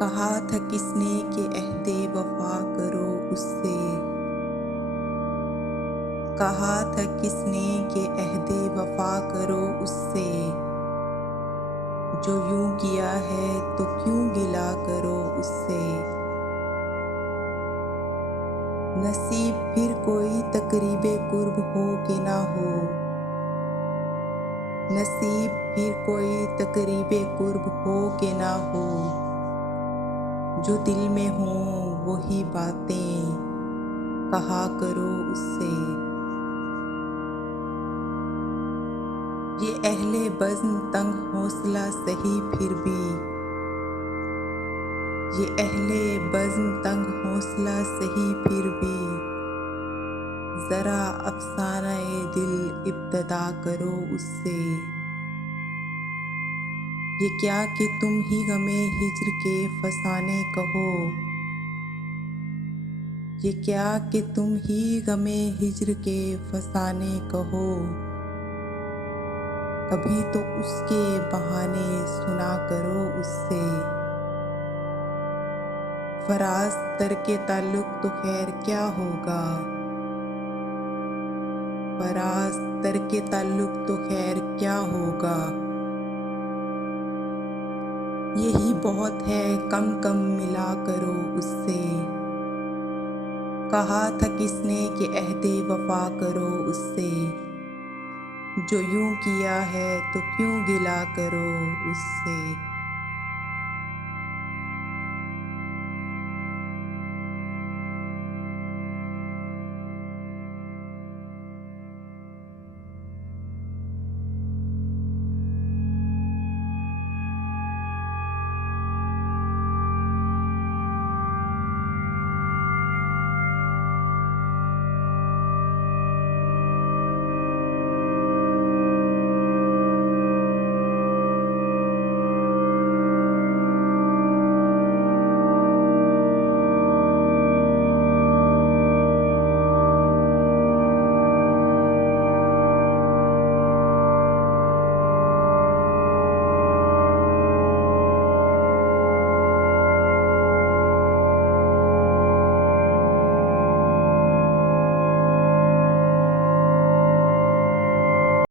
कहा था किसने कि अहदे वफा करो उससे। कहा था किसने कि अहदे वफा करो उससे। जो यूं किया है तो क्यों गिला करो उससे। नसीब फिर कोई तकरीबे कुर्ब हो कि ना हो। नसीब फिर कोई तकरीबे कुर्ब हो कि ना हो। जो दिल में हो वही बातें कहा करो उससे। ये अहले बज़्म तंग हौसला सही फिर भी। ये अहले बज़्म तंग हौसला सही फिर भी। ज़रा अफ़साना-ए दिल इब्तिदा करो उससे। ये क्या कि तुम ही गमे हिज्र के फ़साने कहो। ये क्या कि तुम ही गमे हिज्र के फ़साने कहो। कभी तो उसके बहाने सुना करो उससे। फ़राज़ तर्के ताल्लुक़ तो ख़ैर क्या होगा। फ़राज़ तर्के ताल्लुक़ तो ख़ैर क्या होगा। यही बहुत है कम कम मिला करो उससे। कहा था किसने कि अहदे वफ़ा करो उससे। जो यूं किया है तो क्यों गिला करो उससे।